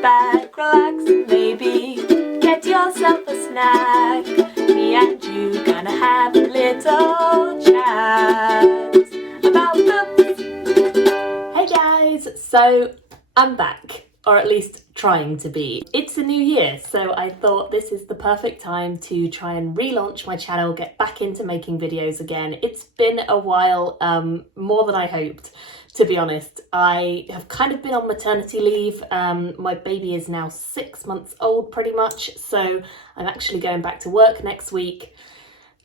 back, relax, and maybe get yourself a snack. Me and you gonna have a little chat about books. Hey guys, so I'm back, or at least trying to be. It's a new year, so I thought this is the perfect time to try and relaunch my channel, get back into making videos again. It's been a while, more than I hoped, to be honest. I have kind of been on maternity leave. My baby is now 6 months old pretty much, so I'm actually going back to work next week.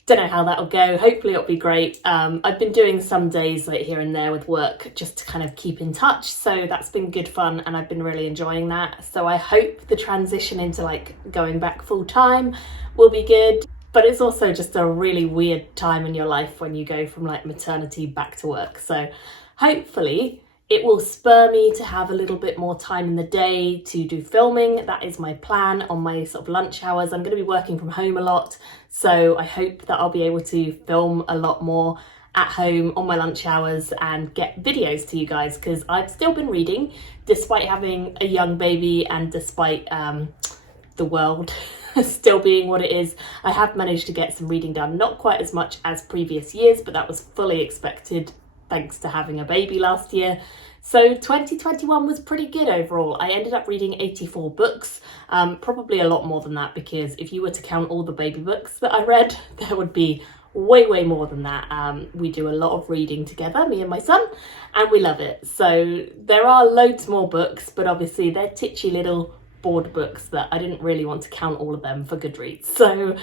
Don't know how that'll go. Hopefully it'll be great. I've been doing some days like here and there with work just to kind of keep in touch, so that's been good fun and I've been really enjoying that. So I hope the transition into like going back full time will be good, but it's also just a really weird time in your life when you go from like maternity back to work. So hopefully it will spur me to have a little bit more time in the day to do filming. That is my plan on my sort of lunch hours. I'm going to be working from home a lot, so I hope that I'll be able to film a lot more at home on my lunch hours and get videos to you guys, because I've still been reading despite having a young baby and despite the world still being what it is. I have managed to get some reading done, not quite as much as previous years, but that was fully expected thanks to having a baby last year. So 2021 was pretty good overall. I ended up reading 84 books, probably a lot more than that, because if you were to count all the baby books that I read, there would be way more than that. We do a lot of reading together, me and my son, and we love it. So there are loads more books, but obviously they're titchy little board books that I didn't really want to count all of them for Goodreads. So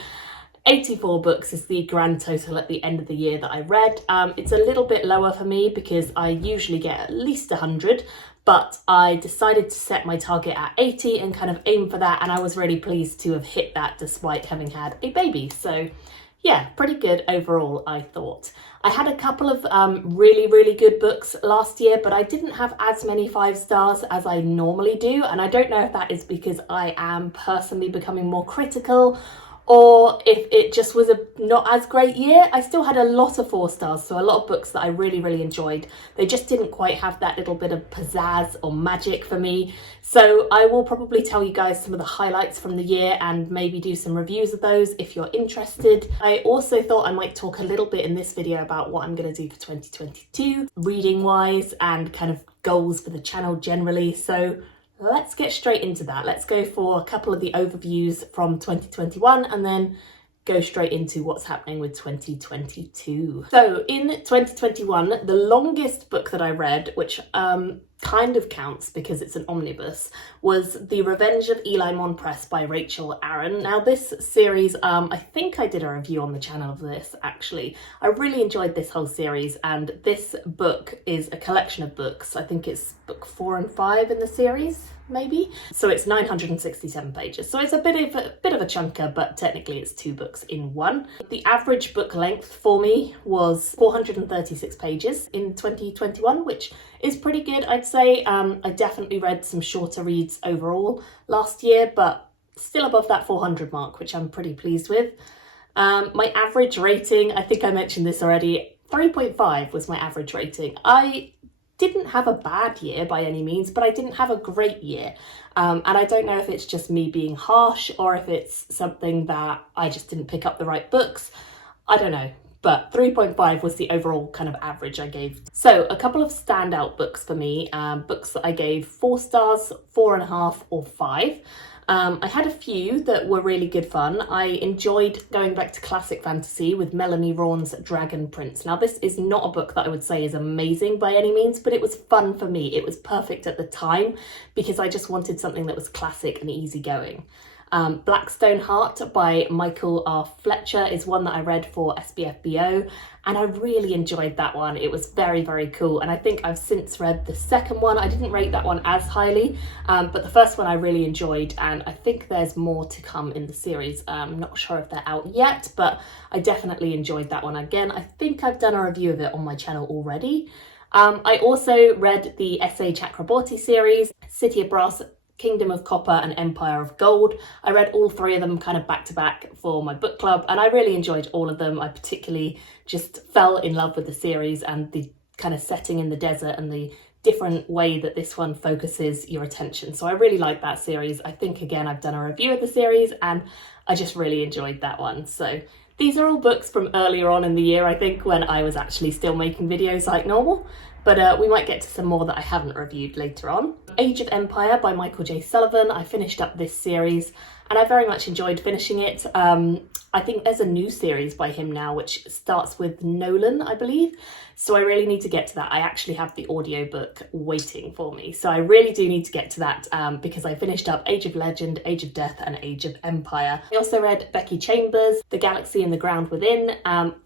84 books is the grand total at the end of the year that I read. It's a little bit lower for me because I usually get at least 100, but I decided to set my target at 80 and kind of aim for that, and I was really pleased to have hit that despite having had a baby. So yeah, pretty good overall, I thought. I had a couple of really good books last year, but I didn't have as many 5 stars as I normally do, and I don't know if that is because I am personally becoming more critical, or if it just was a not as great year. I still had a lot of 4 stars, so a lot of books that I really enjoyed. They just didn't quite have that little bit of pizzazz or magic for me. So I will probably tell you guys some of the highlights from the year and maybe do some reviews of those if you're interested. I also thought I might talk a little bit in this video about what I'm going to do for 2022, reading wise, and kind of goals for the channel generally. So let's get straight into that. Let's go for a couple of the overviews from 2021 and then go straight into what's happening with 2022. So in 2021, the longest book that I read, which kind of counts because it's an omnibus, was The Revenge of Eli Monpress by Rachel Aaron. Now this series, I think I did a review on the channel of this actually. I really enjoyed this whole series, and this book is a collection of books. I think it's book 4 and 5 in the series, maybe. So it's 967 pages. So it's a bit of a chunker, but technically it's 2 books in one. The average book length for me was 436 pages in 2021, which is pretty good, I'd say. I definitely read some shorter reads overall last year, but still above that 400 mark, which I'm pretty pleased with. My average rating, I think I mentioned this already, 3.5 was my average rating. I didn't have a bad year by any means, but I didn't have a great year. And I don't know if it's just me being harsh or if it's something that I just didn't pick up the right books. I don't know. But 3.5 was the overall kind of average I gave. So a couple of standout books for me, books that I gave 4 stars, 4.5 or 5. I had a few that were really good fun. I enjoyed going back to classic fantasy with Melanie Rawn's Dragon Prince. Now this is not a book that I would say is amazing by any means, but it was fun for me. It was perfect at the time because I just wanted something that was classic and easygoing. Blackstone Heart by Michael R. Fletcher is one that I read for SBFBO, and I really enjoyed that one. It was very cool, and I think I've since read the second one. I didn't rate that one as highly, but the first one I really enjoyed, and I think there's more to come in the series. I'm not sure if they're out yet, but I definitely enjoyed that one. Again, I think I've done a review of it on my channel already. I also read the S.A. Chakraborty series, City of Brass, Kingdom of Copper and Empire of Gold. I read all 3 of them kind of back to back for my book club, and I really enjoyed all of them. I particularly just fell in love with the series and the kind of setting in the desert and the different way that this one focuses your attention. So I really like that series. I think, again, I've done a review of the series and I just really enjoyed that one. So these are all books from earlier on in the year, I think, when I was actually still making videos like normal. But we might get to some more that I haven't reviewed later on. Age of Empire by Michael J. Sullivan. I finished up this series and I very much enjoyed finishing it. I think there's a new series by him now which starts with Noun, I believe. So I really need to get to that. I actually have the audiobook waiting for me. So I really do need to get to that because I finished up Age of Legend, Age of Death and Age of Empire. I also read Becky Chambers, The Galaxy and the Ground Within.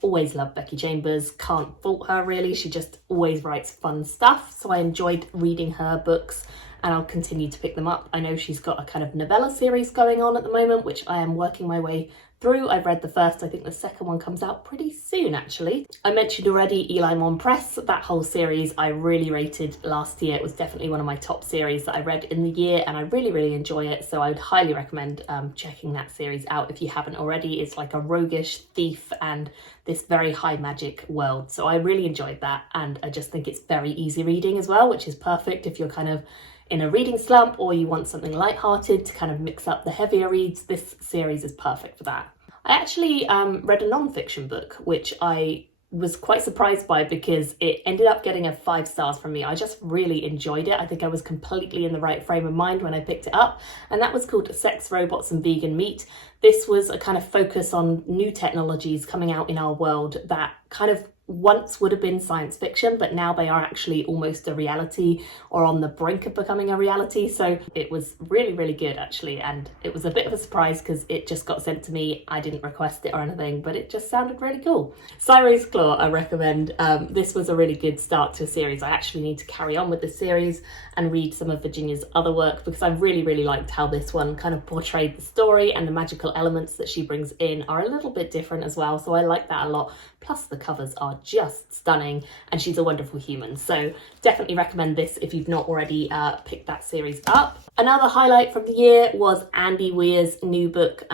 Always loved Becky Chambers, can't fault her really. She just always writes fun stuff. So I enjoyed reading her books and I'll continue to pick them up. I know she's got a kind of novella series going on at the moment, which I am working my way through. I've read the first, I think the second one comes out pretty soon actually. I mentioned already Eli Mon Press, that whole series I really rated last year. It was definitely one of my top series that I read in the year and I really enjoy it. So I would highly recommend checking that series out if you haven't already. It's like a roguish thief and this very high magic world. So I really enjoyed that and I just think it's very easy reading as well, which is perfect if you're kind of in a reading slump or you want something lighthearted to kind of mix up the heavier reads. This series is perfect for that. I actually read a non-fiction book, which I was quite surprised by because it ended up getting a 5 stars from me. I just really enjoyed it. I think I was completely in the right frame of mind when I picked it up, and that was called Sex, Robots and Vegan Meat. This was a kind of focus on new technologies coming out in our world that kind of once would have been science fiction, but now they are actually almost a reality or on the brink of becoming a reality. So it was really good actually, and it was a bit of a surprise because it just got sent to me. I didn't request it or anything, but it just sounded really cool. Sire's Claw, I recommend. This was a really good start to a series. I actually need to carry on with this series and read some of Virginia's other work because I really liked how this one kind of portrayed the story, and the magical elements that she brings in are a little bit different as well. So I like that a lot. Plus the covers are just stunning and she's a wonderful human. So definitely recommend this if you've not already picked that series up. Another highlight from the year was Andy Weir's new book.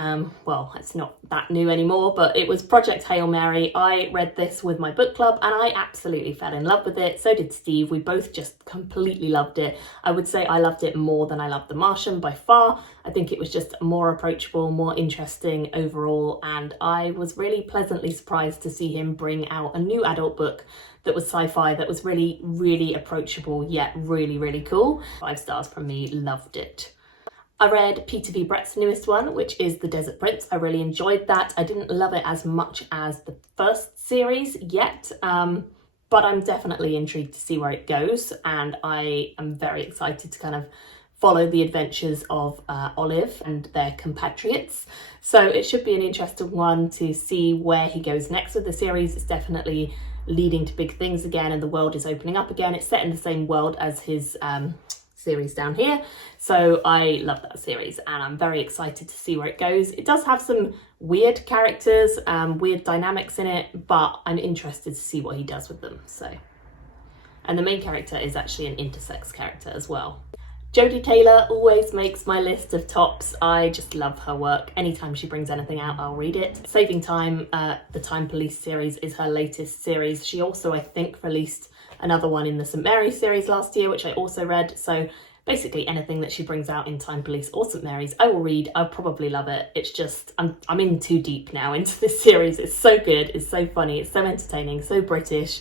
Well, it's not that new anymore, but it was Project Hail Mary. I read this with my book club and I absolutely fell in love with it. So did Steve. We both just completely loved it. I would say I loved it more than I loved The Martian by far. I think it was just more approachable, more interesting overall, and I was really pleasantly surprised to see him bring out a new adult book that was sci-fi, that was really approachable, yet really cool. 5 stars from me, loved it. I read Peter V. Brett's newest one, which is The Desert Prince. I really enjoyed that. I didn't love it as much as the first series yet, but I'm definitely intrigued to see where it goes, and I am very excited to kind of follow the adventures of Olive and their compatriots. So it should be an interesting one to see where he goes next with the series. It's definitely leading to big things again and the world is opening up again. It's set in the same world as his series down here. So I love that series and I'm very excited to see where it goes. It does have some weird characters, weird dynamics in it, but I'm interested to see what he does with them. And the main character is actually an intersex character as well. Jodie Taylor always makes my list of tops. I just love her work. Anytime she brings anything out, I'll read it. Saving Time, the Time Police series is her latest series. She also, I think, released another one in the St. Mary's series last year, which I also read. So basically anything that she brings out in Time Police or St. Mary's, I will read. I'll probably love it. It's just, I'm in too deep now into this series. It's so good. It's so funny. It's so entertaining, so British.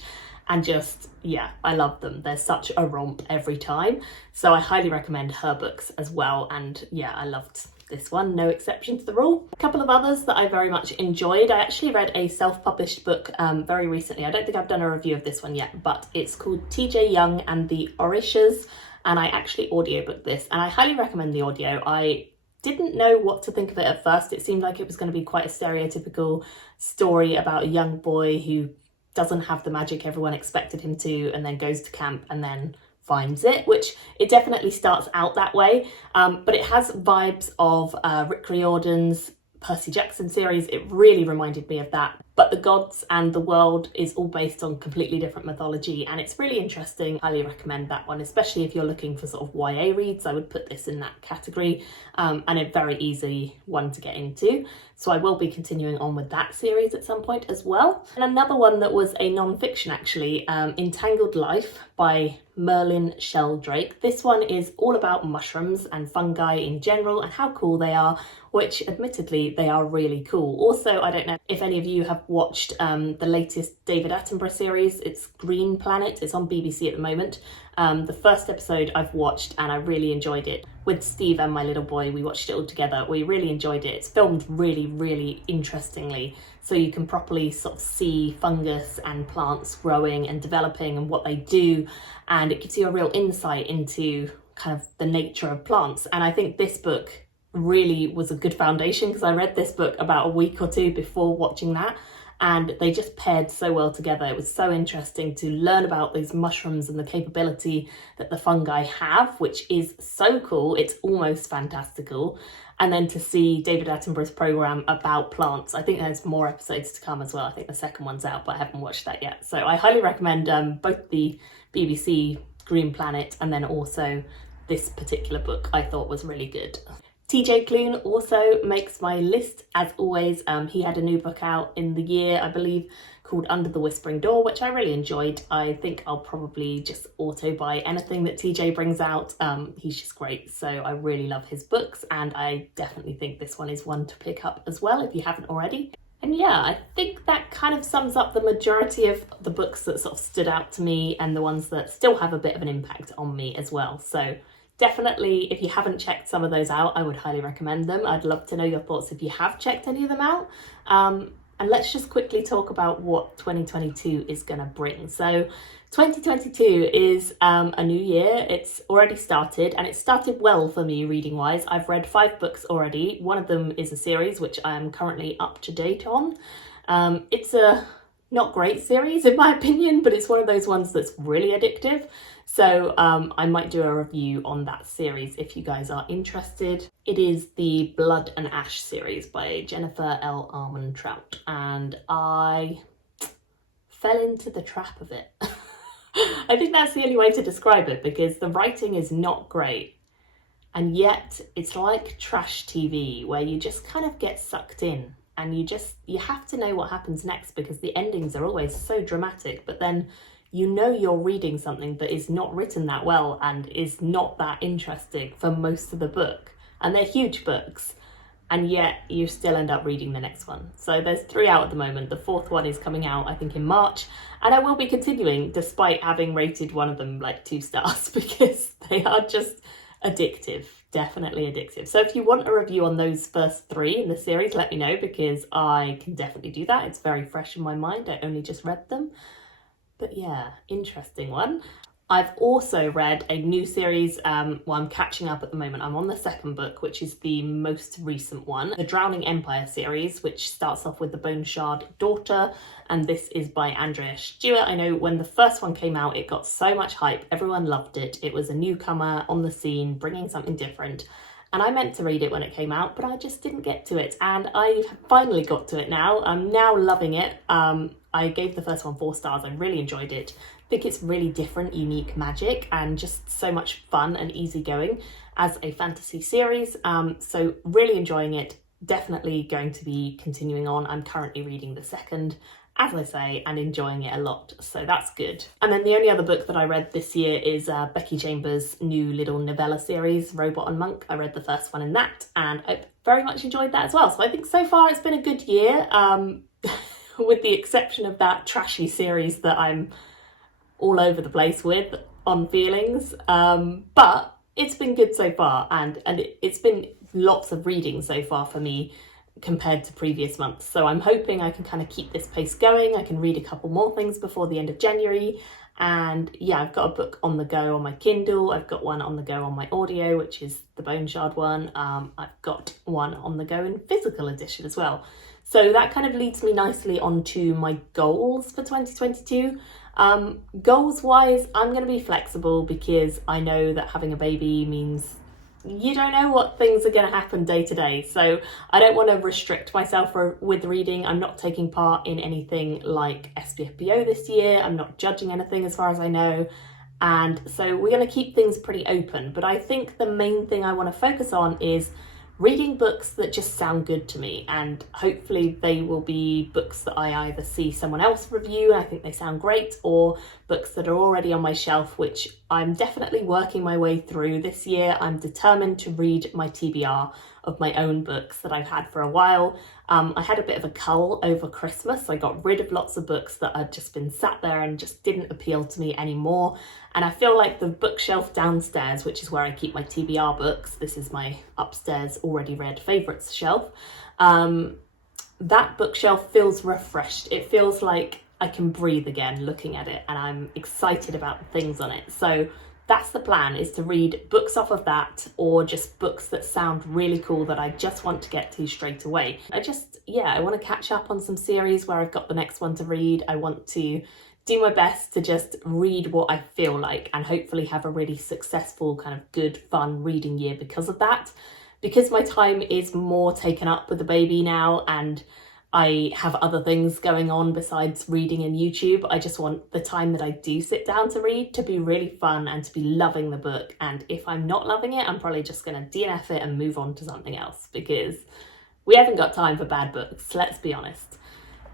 And just, yeah, I love them. They're such a romp every time. So I highly recommend her books as well. And yeah, I loved this one, no exception to the rule. A couple of others that I very much enjoyed. I actually read a self-published book very recently. I don't think I've done a review of this one yet, but it's called TJ Young and the Orishas. And I actually audiobooked this and I highly recommend the audio. I didn't know what to think of it at first. It seemed like it was going to be quite a stereotypical story about a young boy who doesn't have the magic everyone expected him to and then goes to camp and then finds it, which it definitely starts out that way, but it has vibes of Rick Riordan's Percy Jackson series. It really reminded me of that, but the gods and the world is all based on completely different mythology and it's really interesting. Highly recommend that one, especially if you're looking for sort of YA reads. I would put this in that category, and a very easy one to get into. So I will be continuing on with that series at some point as well. And another one that was a non-fiction actually, Entangled Life by Merlin Sheldrake. This one is all about mushrooms and fungi in general and how cool they are, which admittedly they are really cool. Also, I don't know if any of you have watched the latest David Attenborough series. It's Green Planet. It's on BBC at the moment. The first episode I've watched and I really enjoyed it. With Steve and my little boy, we watched it all together. We really enjoyed it. It's filmed really, really interestingly, so you can properly sort of see fungus and plants growing and developing and what they do, and it gives you a real insight into kind of the nature of plants. And I think this book really was a good foundation, because I read this book about a week or two before watching that, and they just paired so well together. It was so interesting to learn about these mushrooms and the capability that the fungi have, which is so cool. It's almost fantastical. And then to see David Attenborough's programme about plants. I think there's more episodes to come as well. I think the second one's out, but I haven't watched that yet. So I highly recommend both the BBC Green Planet and then also this particular book. I thought was really good. TJ Klune also makes my list, as always. He had a new book out in the year, I believe, called Under the Whispering Door, which I really enjoyed. I think I'll probably just auto buy anything that TJ brings out. He's just great, so I really love his books, and I definitely think this one is one to pick up as well if you haven't already. And yeah, I think that kind of sums up the majority of the books that sort of stood out to me and the ones that still have a bit of an impact on me as well. So definitely, if you haven't checked some of those out, I would highly recommend them. I'd love to know your thoughts if you have checked any of them out. And let's just quickly talk about what 2022 is going to bring. So 2022 is a new year. It's already started, and it started well for me reading wise. I've read 5 books already. One of them is a series which I am currently up to date on. It's a not great series in my opinion, but it's one of those ones that's really addictive. So I might do a review on that series if you guys are interested. It is the Blood and Ash series by Jennifer L. Armentrout, and I fell into the trap of it. I think that's the only way to describe it, because the writing is not great, and yet it's like trash TV where you just kind of get sucked in, and you have to know what happens next, because the endings are always so dramatic, but then you know you're reading something that is not written that well and is not that interesting for most of the book. And they're huge books, and yet you still end up reading the next one. So there's 3 out at the moment. The 4th one is coming out, I think, in March. And I will be continuing, despite having rated one of them like 2 stars, because they are just addictive, definitely addictive. So if you want a review on those first 3 in the series, let me know, because I can definitely do that. It's very fresh in my mind. I only just read them. But yeah, interesting one. I've also read a new series, I'm catching up at the moment. I'm on the 2nd book, which is the most recent one, the Drowning Empire series, which starts off with The Bone Shard Daughter, and this is by Andrea Stewart. I know when the first one came out, it got so much hype, everyone loved it. It was a newcomer on the scene, bringing something different. And I meant to read it when it came out, but I just didn't get to it. And I finally got to it now. I'm now loving it. I gave the first one 4 stars. I really enjoyed it. I think it's really different, unique magic, and just so much fun and easygoing as a fantasy series. So really enjoying it. Definitely going to be continuing on. I'm currently reading the 2nd, as I say, and enjoying it a lot, so that's good. And then the only other book that I read this year is Becky Chambers' new little novella series, Robot and Monk. I read the first one in that, and I very much enjoyed that as well. So I think so far it's been a good year, with the exception of that trashy series that I'm all over the place with on feelings. But it's been good so far, and it's been lots of reading so far for me compared to previous months. So I'm hoping I can kind of keep this pace going. I can read a couple more things before the end of January. And yeah, I've got a book on the go on my Kindle. I've got one on the go on my audio, which is the Bone Shard one. I've got one on the go in physical edition as well. So that kind of leads me nicely onto my goals for 2022. Goals wise, I'm going to be flexible, because I know that having a baby means you don't know what things are going to happen day to day. So I don't want to restrict myself with reading. I'm not taking part in anything like SPFBO this year. I'm not judging anything as far as I know. And so we're going to keep things pretty open. But I think the main thing I want to focus on is reading books that just sound good to me, and hopefully they will be books that I either see someone else review and I think they sound great, or books that are already on my shelf, which I'm definitely working my way through this year. I'm determined to read my TBR of my own books that I've had for a while. I had a bit of a cull over Christmas. I got rid of lots of books that had just been sat there and just didn't appeal to me anymore. And I feel like the bookshelf downstairs, which is where I keep my TBR books, this is my upstairs already read favourites shelf, that bookshelf feels refreshed. It feels like I can breathe again looking at it, and I'm excited about the things on it. So that's the plan, is to read books off of that, or just books that sound really cool that I just want to get to straight away. I want to catch up on some series where I've got the next one to read. I want to do my best to just read what I feel like, and hopefully have a really successful, kind of good, fun reading year because of that. Because my time is more taken up with the baby now, and I have other things going on besides reading and YouTube, I just want the time that I do sit down to read to be really fun and to be loving the book. And if I'm not loving it, I'm probably just going to DNF it and move on to something else, because we haven't got time for bad books, let's be honest.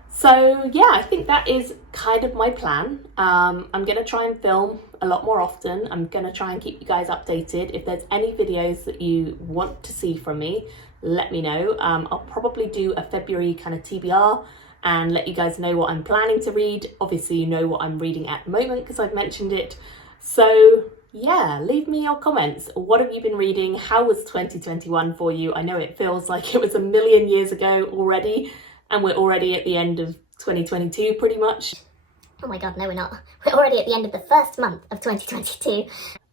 So yeah, I think that is kind of my plan. I'm going to try and film a lot more often. I'm going to try and keep you guys updated. If there's any videos that you want to see from me, let me know. I'll probably do a February kind of TBR and let you guys know what I'm planning to read. Obviously, you know what I'm reading at the moment because I've mentioned it. So yeah, leave me your comments. What have you been reading? How was 2021 for you? I know it feels like it was a million years ago already, and we're already at the end of 2022 pretty much. Oh my god, no we're not. We're already at the end of the first month of 2022.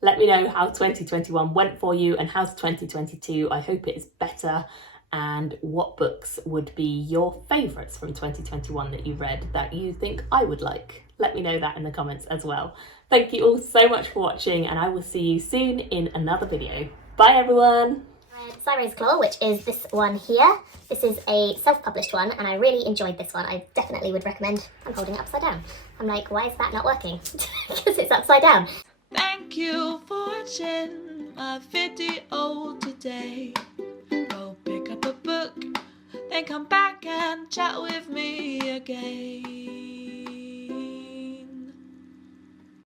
Let me know how 2021 went for you, and how's 2022. I hope it is better, and what books would be your favourites from 2021 that you read that you think I would like. Let me know that in the comments as well. Thank you all so much for watching, and I will see you soon in another video. Bye everyone! Siren's Claw, which is this one here. This is a self-published one, and I really enjoyed this one. I definitely would recommend. I'm holding it upside down. I'm like, why is that not working? Because it's upside down. Thank you for watching my video today. Go pick up a book, then come back and chat with me again.